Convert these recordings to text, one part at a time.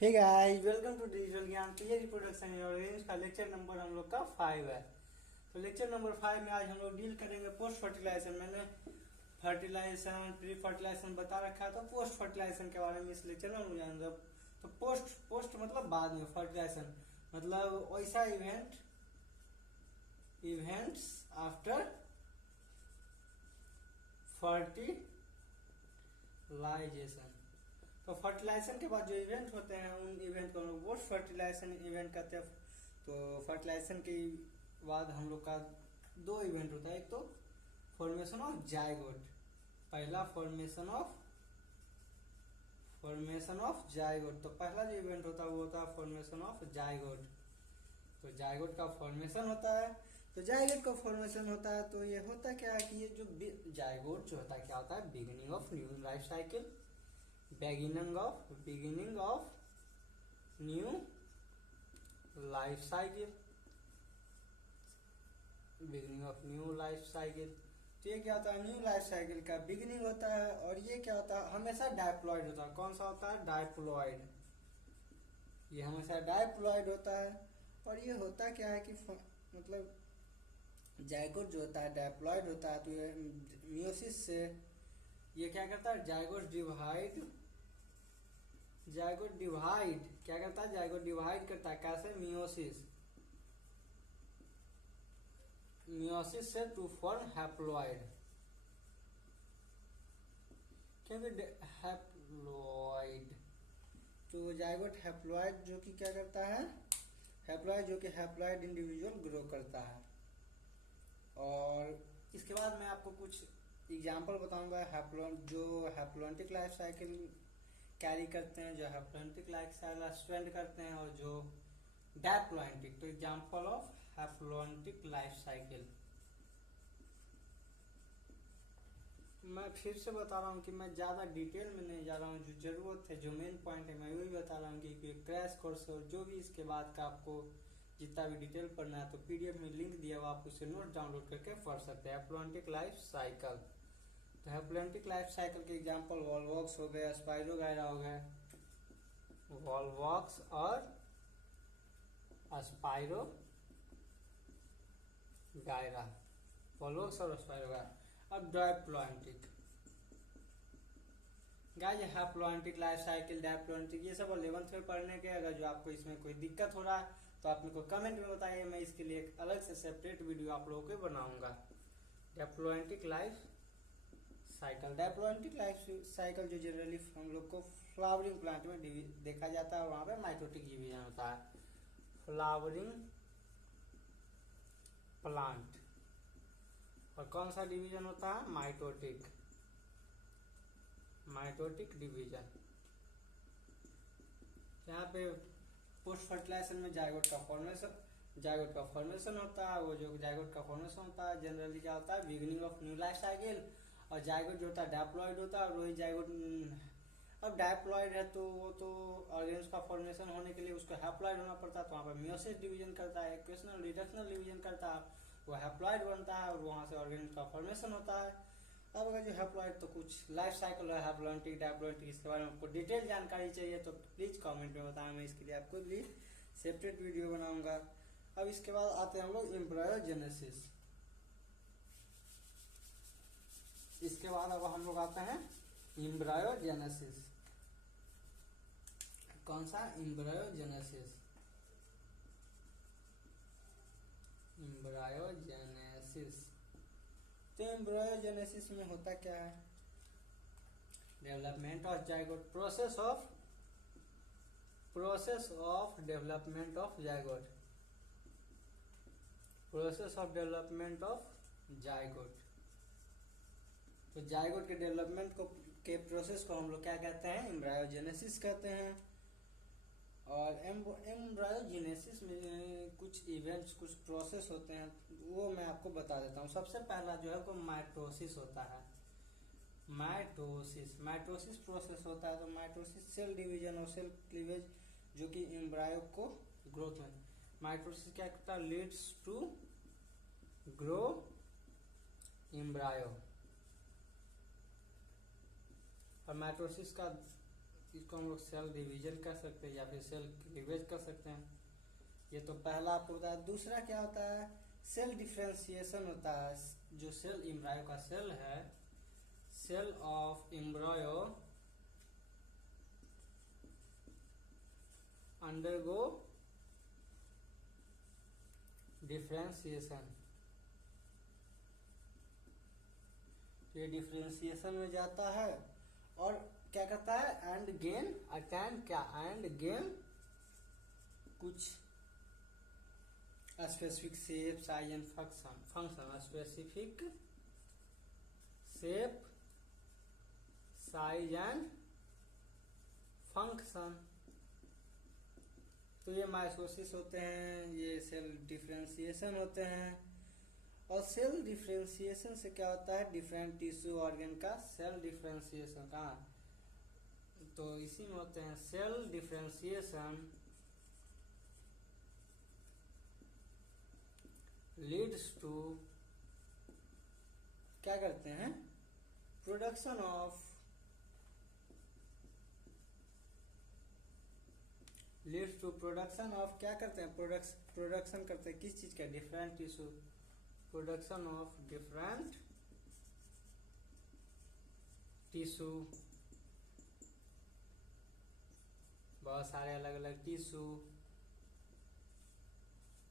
Hey guys, welcome to digital Gyan. तो ये reproduction organism का लेक्चर नंबर हम लोग का 5 है। तो लेक्चर नंबर 5 में आज हम लोग डील करेंगे पोस्ट फर्टिलाइजेशन। मैंने फर्टिलाइजेशन प्री फर्टिलाइजेशन बता रखा है, तो पोस्ट फर्टिलाइजेशन के बारे में इस लेक्चर में हम जानेंगे। तो पोस्ट पोस्ट मतलब बाद में, फर्टिलाइजेशन मतलब वैसा इवेंट्स आफ्टर फर्टिलाइजेशन। तो फर्टिलाइजेशन के बाद जो इवेंट होते हैं उन इवेंट को हम लोग पोस्ट फर्टिलाइजेशन इवेंट कहते हैं। तो फर्टिलाइजेशन के बाद हम लोग का दो इवेंट होता है। एक तो फॉर्मेशन ऑफ जायगोट, पहला फॉर्मेशन ऑफ जायगोट। तो पहला जो इवेंट होता है वो होता है फॉर्मेशन ऑफ जायगोट। तो जायगोट का फॉर्मेशन होता है। तो जायगोट का फॉर्मेशन होता है तो ये होता क्या है कि ये जो जायगोट जो होता है क्या होता है, beginning of new life cycle, beginning of new life cycle, beginning of new life cycle. तो ये क्या होता है, न्यू लाइफ साइकिल का बिगिनिंग होता है। और ये क्या होता है, हमेशा डायप्लॉइड होता है। कौन सा होता है, डायप्लॉइड। ये हमेशा डायप्लॉइड होता है। और ये होता क्या है कि मतलब जायगोट जो होता है डायप्लॉइड होता है। तो ये मियोसिस से ये क्या करता है, जायगोट डिवाइड क्या करता है, जायगोट डिवाइड करता है। कैसे, मियोसिस से टू फॉर्म हैप्लॉइड। क्योंकि हैप्लॉइड तो जायगोट हैप्लॉइड जो कि क्या करता है, हैप्लॉइड इंडिविजुअल ग्रो करता है। और इसके बाद मैं आपको कुछ एग्जाम्पल बताऊंगा जो हैप्लॉन्टिक लाइफ साइकिल कैरी करते हैं, जो हैप्लॉन्टिक लाइफ साइकिल स्पेंड करते हैं, और जो डायप्लॉन्टिक। तो example of haplontic life cycle. मैं फिर से बता रहा हूँ कि मैं ज़्यादा डिटेल में नहीं जा रहा हूँ। जो जरूरत है, जो मेन पॉइंट है, मैं वही बता रहा हूँ कि क्रैश कोर्स और जो भी इसके बाद का आपको जितना भी डिटेल पढ़ना है तो पीडीएफ में लिंक दिया हुआ, आप उसे नोट डाउनलोड करके पढ़ सकते हैं। Haplontic life cycle. तो हैप्लॉन्टिक लाइफ साइकिल के एग्जाम्पल वॉल्वॉक्स हो गए, स्पाइरोगायरा हो गए, वॉल्वॉक्स और स्पाइरोगायरा, वॉल्वॉक्स और स्पाइरोगायरा। अब डायप्लॉन्टिक गाइस, हैप्लॉन्टिक लाइफ साइकिल, डायप्लॉन्टिक, ये सब 11th में पढ़ने के। अगर जो आपको इसमें कोई दिक्कत हो रहा है तो आप मेरे को कमेंट में बताइए, मैं इसके लिए एक अलग से सेपरेट वीडियो आप लोगों को बनाऊंगा। डिप्लॉयमेंटिक लाइफ साइकिल जो जनरली हम लोग को फ्लावरिंग प्लांट में देखा जाता है, वहां पे माइटोटिक डिवीजन होता है। फ्लावरिंग प्लांट, और कौन सा डिवीजन होता है, माइटोटिक डिवीजन। यहाँ पे पोस्ट फर्टिलाइजेशन में जायगोट का फॉर्मेशन होता है। वो जो जायगोट का फॉर्मेशन होता है जनरली क्या होता है, beginning of new life cycle. और जायगोट जो होता है डायप्लॉइड होता है, और वही जायगोट अब डायप्लॉइड है तो वो तो ऑर्गेन्स का फॉर्मेशन होने के लिए उसको हैप्लॉइड होना पड़ता है। तो वहाँ पर मियोसिस डिवीजन करता है, इक्वेशनल रिडक्शनल डिवीजन करता है, वो हैप्लॉइड बनता है, और वहाँ से ऑर्गेन्स का फॉर्मेशन होता है। अब अगर जो हैप्लॉइड, तो कुछ लाइफ साइकिल है हैप्लॉन्टिक, डायप्लॉन्टिक, इसके बारे में आपको डिटेल जानकारी चाहिए तो प्लीज कमेंट में बताएं, मैं इसके लिए आपको भी सेपरेट वीडियो बनाऊंगा। अब इसके बाद आते हैं हम लोग एम्ब्रायोजेनेसिस। इसके बाद अब हम लोग आते हैं एम्ब्रायोजेनेसिस। कौन सा, एम्ब्रायोजेनेसिस। तो एम्ब्रायोजेनेसिस में होता क्या है, development of zygote, process of development of zygote. तो जायगोट के डेवलपमेंट के प्रोसेस को हम लोग क्या कहते हैं, एम्ब्रायोजेनेसिस कहते हैं। और एम्ब्रायोजेनेसिस में कुछ इवेंट्स, कुछ प्रोसेस होते हैं, वो मैं आपको बता देता हूँ। सबसे पहला जो है वो माइटोसिस होता है। माइटोसिस प्रोसेस होता है। तो माइटोसिस सेल डिवीजन और सेल क्लीवेज जो कि एम्ब्रायो को ग्रोथ में, माइटोसिस क्या करता है, लीड्स टू ग्रो एम्ब्रायो। और माइटोसिस का इसको हम लोग सेल डिवीजन कर सकते हैं या फिर सेल क्लीवेज कर सकते हैं। ये तो पहला आपको बताया। दूसरा क्या होता है, सेल डिफ्रेंसिएशन होता है। जो सेल एम्ब्रायो का सेल है, cell of embryo undergo differentiation. ये डिफ्रेंसिएशन में जाता है और क्या करता है, एंड गेन अटैन क्या एंड गेन कुछ specific shape size and function specific shape size and function. तो ये माइटोसिस होते हैं, ये सेल डिफ्रेंसिएशन होते हैं। और सेल डिफ्रेंसिएशन से क्या होता है, डिफरेंट टिश्यू ऑर्गन का सेल डिफ्रेंसिएशन का, तो इसी में होते हैं। सेल डिफ्रेंसिएशन लीड्स टू क्या करते हैं, production of leads to production of क्या करते हैं, प्रोडक्शन करते हैं किस चीज का, different tissue, production of different tissue, बहुत सारे अलग अलग टिश्यू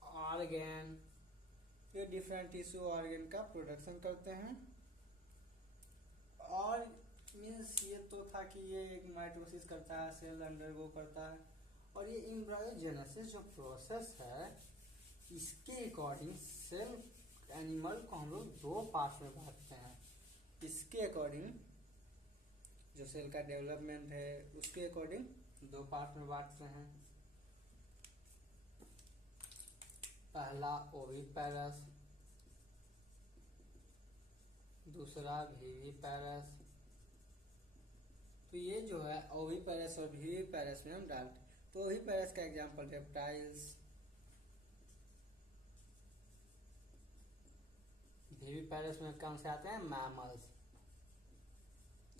ऑर्गन, ये डिफरेंट टिश्यू ऑर्गन का प्रोडक्शन करते हैं। और मीन्स ये तो था कि ये एक माइटोसिस करता है, सेल अंडरगो करता है। और ये एम्ब्रायोजेनेसिस जो प्रोसेस है, इसके अकॉर्डिंग सेल एनिमल को हम लोग दो पार्ट में बांटते हैं। इसके अकॉर्डिंग जो सेल का डेवलपमेंट है उसके अकॉर्डिंग दो पार्ट में बांटते हैं। पहला ओविपेरस, दूसरा विविपेरस। तो ये जो है ओविपेरस और विविपेरस में हम डालते हैं। तो ओविपेरस का एग्जांपल रेप्टाइल्स, विविपेरस में कौन से आते हैं, मैमल्स।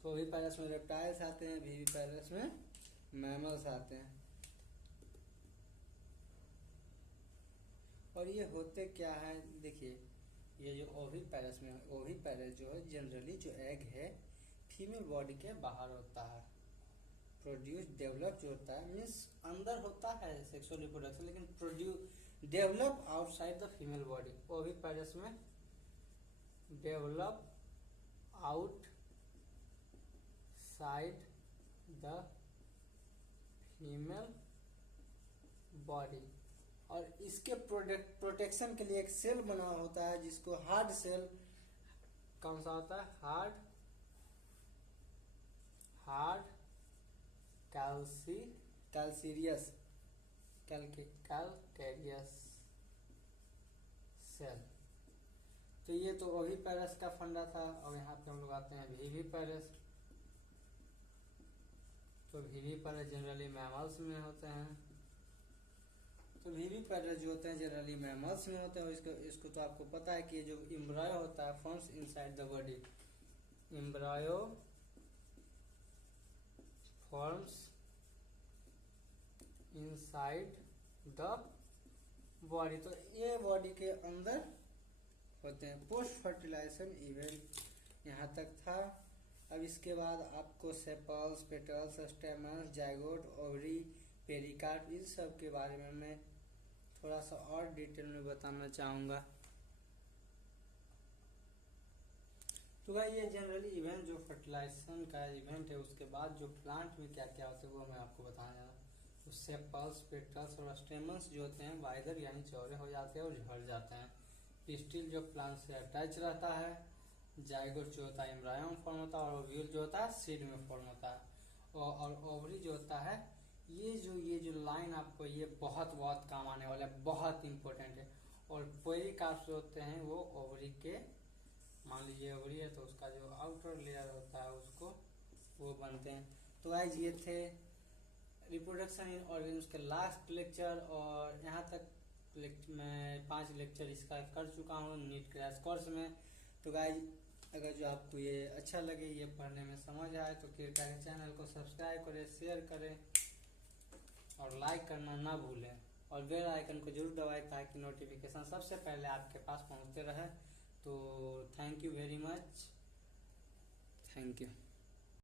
तो ओविपेरस में रेप्टाइल्स आते हैं, विविपेरस में मैमल्स आते हैं। और ये होते क्या है, देखिए ये जो ओविपेरस में, ओविपेरस जो है जनरली जो एग है फीमेल बॉडी के बाहर होता है, प्रोड्यूस डेवलप जो होता है, मीन्स अंदर होता है सेक्सुअल रिप्रोडक्शन, लेकिन produce develop outside the female body. Oviparous में develop outside the female body. और इसके प्रोटेक्शन के लिए एक सेल बना होता है जिसको हार्ड सेल, कौन सा होता है, हार्ड कैल्सीरियस सेल। तो ये तो ओविपेरस का फंडा था। और यहाँ पे हम लोग आते हैं विविपेरस। तो विविपेरस जनरली मैमल्स में होते हैं। तो विविपेरस जो होते हैं जनरली मैमल्स में होते हैं। इसको तो आपको पता है कि जो एम्ब्रायो होता है forms inside the body, embryo forms inside the body. तो ये बॉडी के अंदर होते हैं। पोस्ट फर्टिलाइजेशन इवेंट यहाँ तक था। अब इसके बाद आपको sepals, petals, stamens, zygote, ovary, pericarp, इन सब के बारे में मैं थोड़ा सा और डिटेल में बताना चाहूँगा। तो भाई ये जनरली इवेंट जो फर्टिलाइजेशन का इवेंट है, उसके बाद जो प्लांट में क्या क्या होता है वो मैं आपको बताने जा रहा हूँ। तो सेपल्स, पेटल्स और स्टेमन्स जो होते हैं वाइडर यानी चौड़े हो जाते हैं और झड़ जाते हैं। पिस्टिल जो प्लांट से अटैच रहता है, जाइगोट जो होता है एम्ब्रायो में फॉर्म होता है, और ओव्यूल जो होता है सीड में फॉर्म होता है। और ओवरी जो होता है, ये जो लाइन आपको ये बहुत काम आने वाला है, बहुत इंपॉर्टेंट है। और पेरिकार्प जो होते हैं वो ओवरी के, मान लीजिए ओवरी है तो उसका जो आउटर लेयर होता है उसको वो बनते हैं। तो गाइस ये थे रिप्रोडक्शन इन ऑर्गेन्स के लास्ट लेक्चर। और यहाँ तक मैं 5 लेक्चर इसका कर चुका हूँ नीट क्रैश कोर्स में। तो गाइस अगर जो आपको ये अच्छा लगे, ये पढ़ने में समझ आए, तो कृपया चैनल को सब्सक्राइब करें, शेयर करें और लाइक करना ना भूलें, और बेल आइकन को जरूर दबाएं ताकि नोटिफिकेशन सबसे पहले आपके पास पहुंचते रहे। तो thank you very much, thank you.